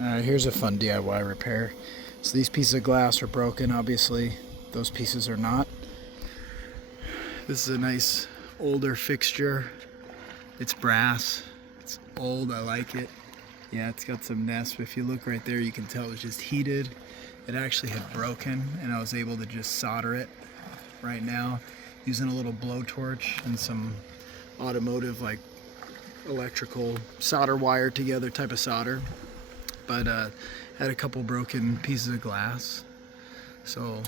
Alright, here's a fun DIY repair. So these pieces of glass are broken, obviously. Those pieces are not. This is a nice older fixture. It's brass. It's old, I like it. Yeah, it's got some nests, but if you look right there, you can tell it was just heated. It actually had broken, and I was able to just solder it right now using a little blowtorch and some automotive, like electrical solder wire together type of solder. But had a couple broken pieces of glass. So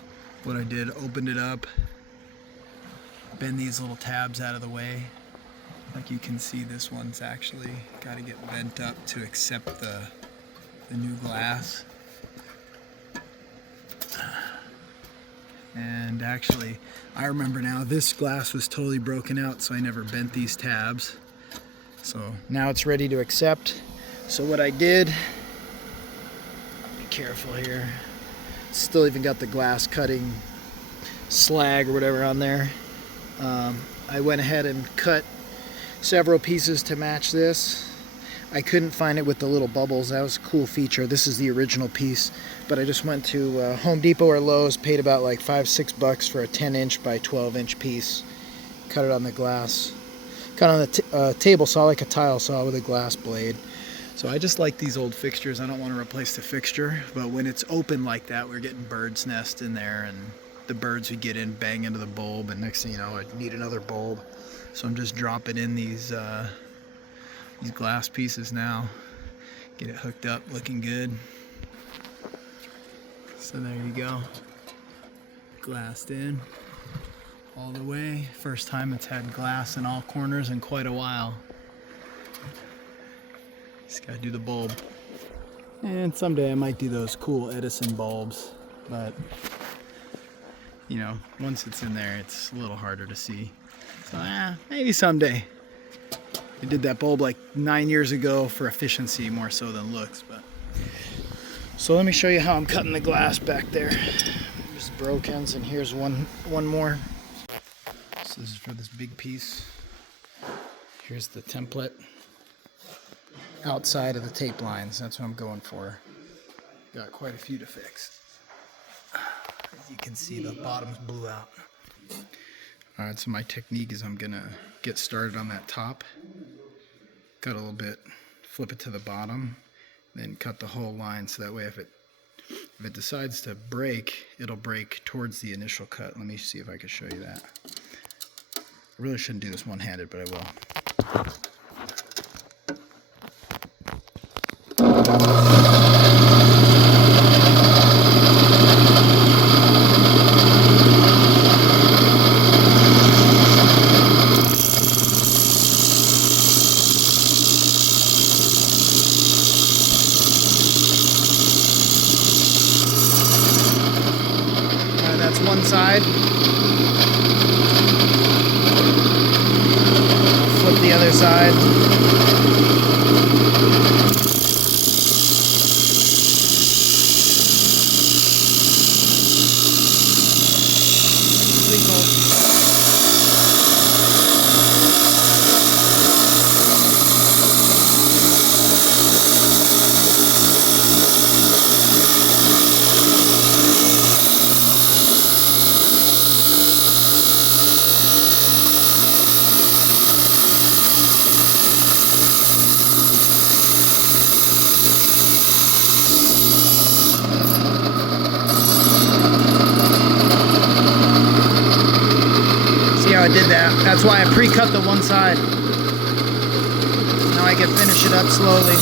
what I did, opened it up, bend these little tabs out of the way. Like you can see, this one's actually got to get bent up to accept the new glass. And actually, I remember now, this glass was totally broken out, so I never bent these tabs. So now it's ready to accept. So what I did, be careful here, still even got the glass cutting slag or whatever on there. I went ahead and cut several pieces to match this. I couldn't find it with the little bubbles. That was a cool feature. This is the original piece, but I just went to Home Depot or Lowe's, paid about like $5-6 for a 10-inch by 12-inch piece. Cut it on the glass. Cut on the table saw, like a tile saw with a glass blade. So I just like these old fixtures. I don't want to replace the fixture, but when it's open like that, we're getting birds' nest in there, and the birds would get in, bang into the bulb, and next thing you know, I need another bulb. So I'm just dropping in these glass pieces now. Get it hooked up, looking good. So there you go. Glassed in all the way. First time it's had glass in all corners in quite a while. Just gotta do the bulb. And someday I might do those cool Edison bulbs, but you know, once it's in there, it's a little harder to see. So maybe someday. I did that bulb like 9 years ago for efficiency more so than looks. But so let me show you how I'm cutting the glass back there. There's brokens, and here's one more. So this is for this big piece. Here's the template. Outside of the tape lines, that's what I'm going for. Got quite a few to fix. As you can see, the bottoms blew out. Alright, so my technique is I'm gonna get started on that top, cut a little bit, flip it to the bottom, then cut the whole line, so that way if it decides to break, it'll break towards the initial cut. Let me see if I can show you that. I really shouldn't do this one-handed, but I will. That's one side. Flip the other side. See how I did that? That's why I pre-cut the one side. Now I can finish it up slowly.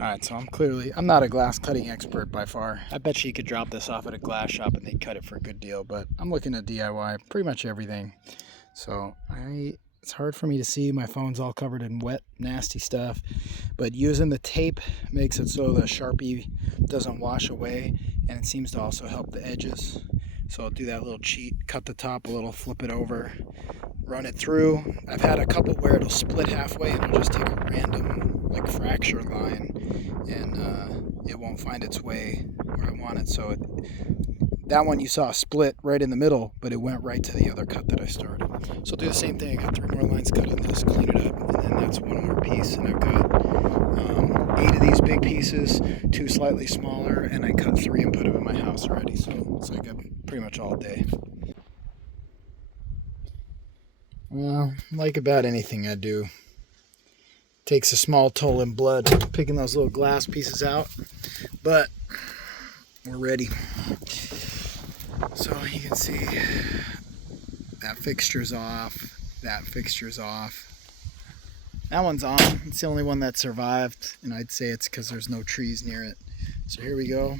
Alright, so I'm not a glass cutting expert by far. I bet you could drop this off at a glass shop and they'd cut it for a good deal, but I'm looking at DIY pretty much everything. So it's hard for me to see. My phone's all covered in wet, nasty stuff, but using the tape makes it so the Sharpie doesn't wash away, and it seems to also help the edges So I'll do that little cheat, cut the top a little, flip it over, run it through. I've had a couple where it'll split halfway and it'll just take a random like fracture line, and it won't find its way where I want it. So that one you saw split right in the middle, but it went right to the other cut that I started. So I'll do the same thing. I got 3 more lines cut on this, clean it up, and then that's 1 more piece. And I've got 8 of these big pieces, 2 slightly smaller, and I cut 3 and put them in my house already. So it's like pretty much all day. Well, like about anything I do, takes a small toll in blood picking those little glass pieces out, but we're ready. So you can see that fixture's off, that fixture's off. That one's on. It's the only one that survived, and I'd say it's because there's no trees near it. So here we go.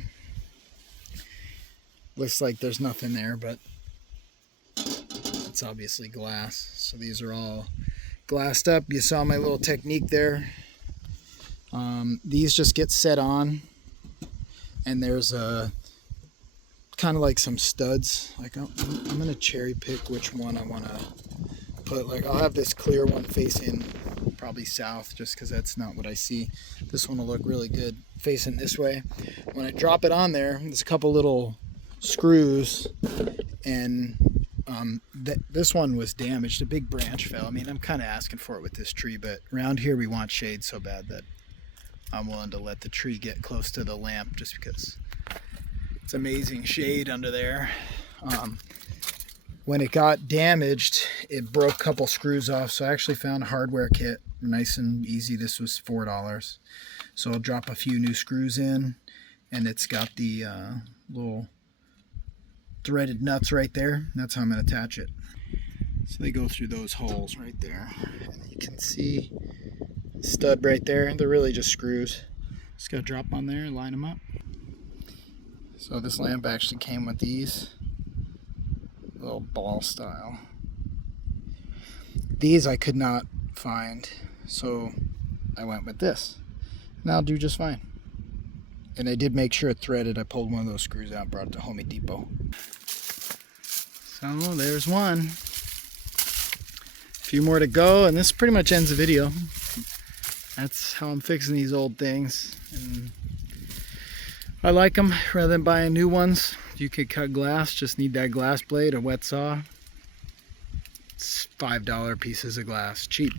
Looks like there's nothing there, but it's obviously glass. So these are all glassed up. You saw my little technique there. These just get set on, and there's a kind of like some studs. Like I'm gonna cherry pick which one I want to put. Like I'll have this clear one facing probably south, just because that's not what I see. This one will look really good facing this way. When I drop it on there, there's a couple little screws, and this one was damaged. A big branch fell. I mean, I'm kind of asking for it with this tree, but around here we want shade so bad that I'm willing to let the tree get close to the lamp, just because it's amazing shade under there. When it got damaged, it broke a couple screws off, so I actually found a hardware kit, nice and easy. This was $4. So I'll drop a few new screws in, and it's got the little threaded nuts right there. That's how I'm going to attach it. So they go through those holes right there, and you can see the stud right there. They're really just screws. Just got to drop on there and line them up. So this lamp actually came with these little ball style. These I could not find, so I went with this. And that'll do just fine. And I did make sure it threaded. I pulled one of those screws out, brought it to Home Depot. So there's one. A few more to go, and this pretty much ends the video. That's how I'm fixing these old things. And I like them rather than buying new ones. You could cut glass, just need that glass blade, a wet saw. It's $5 pieces of glass, cheap.